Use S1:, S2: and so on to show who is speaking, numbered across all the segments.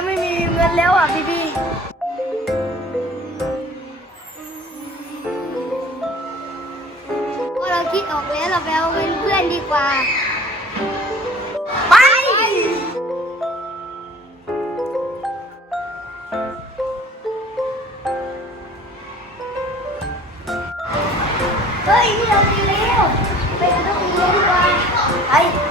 S1: แต่เราไม่มีเงินแล้วอะพี่พี่พอเราคิดออกแล้วเราไปเอาเงินเพื่อนดีกว่า ไป เฮ้ยนี่เราดีแล้วไปกันต้องดีแล้วดีกว่าไป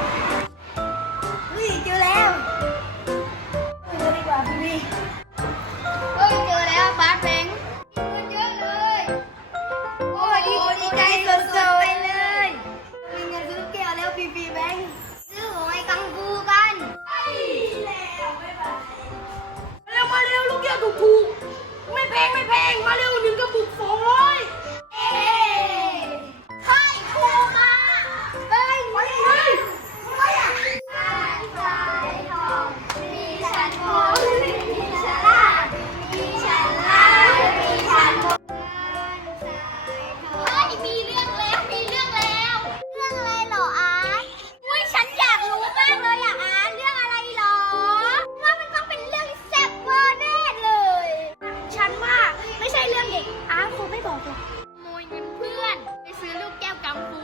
S1: โมย
S2: เงิน
S1: เพื่อน ไปซื้อลูกแก้วกังฟู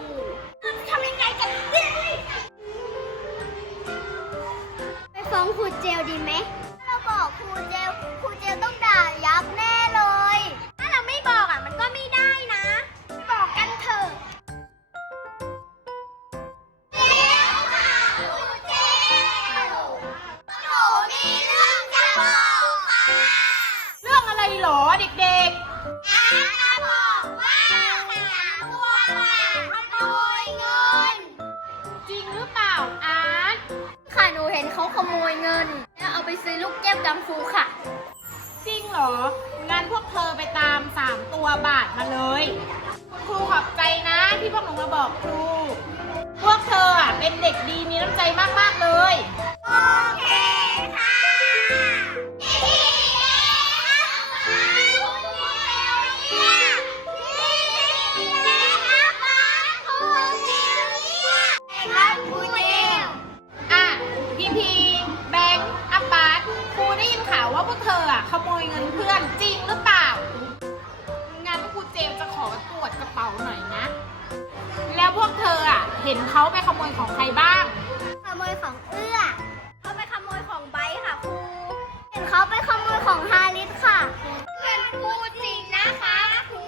S1: ทำยังไงกันเนี่ยไปฟ้องครูเจลดีไหม ถ้าเราบอกครูเจลครูเจลต้องด่ายับแน่เลย ขโมยเงิน แล้วเอาไปซื้อลูกแก้วกังฟูค่ะ
S2: จริงเหรอ งั้นพวกเธอไปตามสามตัวบาทมาเลยคุณครูขอบใจนะที่พวกหนูมาบอกครู พวกเธออะเป็นเด็กดีมีน้ำใจมากๆ เห็นเขาไปขโมยของใครบ้าง
S1: ขโมยของเอื้อ เขาไปขโมยของไบค์ค่ะครู เห็นเขาไปขโมยของฮาริสค่ะเป็นพูดจริงนะคะครู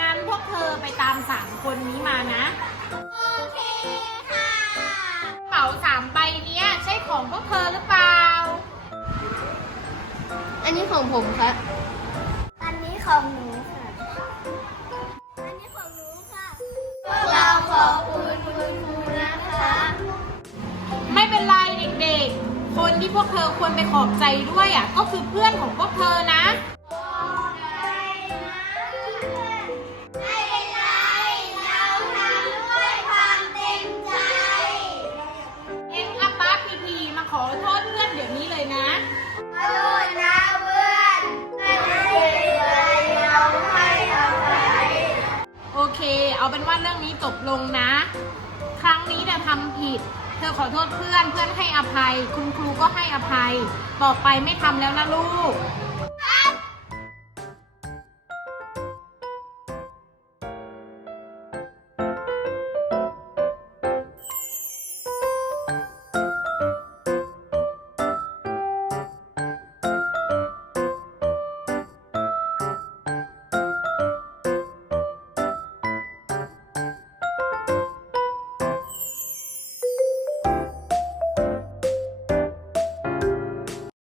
S2: งั้นพวกเธอไปตามสามคนนี้มานะ
S1: โอเคค่ะ
S2: กระเป๋าสามใบเนี้ยใช่ของพวกเธอหรือเปล่า
S1: อันนี้ของผมครับ อันนี้ของหนูค่ะอัน วกเธ
S2: อควรไปขอบใจด้วยอะก็คือเพื่อนของพวกเธอนะ
S1: ไม่เป็นไรเราทำด้วยความเต็มใจ
S2: เอ็งอับบาสพีพีมาขอโทษเพื่อนเดี๋ยวนี้เลยนะ
S1: ขอโทษนะเพื่อนไม่เป็นไรเราให้อภัย
S2: โอเค เอาเป็นว่าเรื่องนี้จบลงนะ ครั้งนี้เนี่ยทำผิด เธอขอโทษเพื่อนเพื่อนให้อภัย คุณครูก็ให้อภัย ต่อไปไม่ทำแล้วนะลูก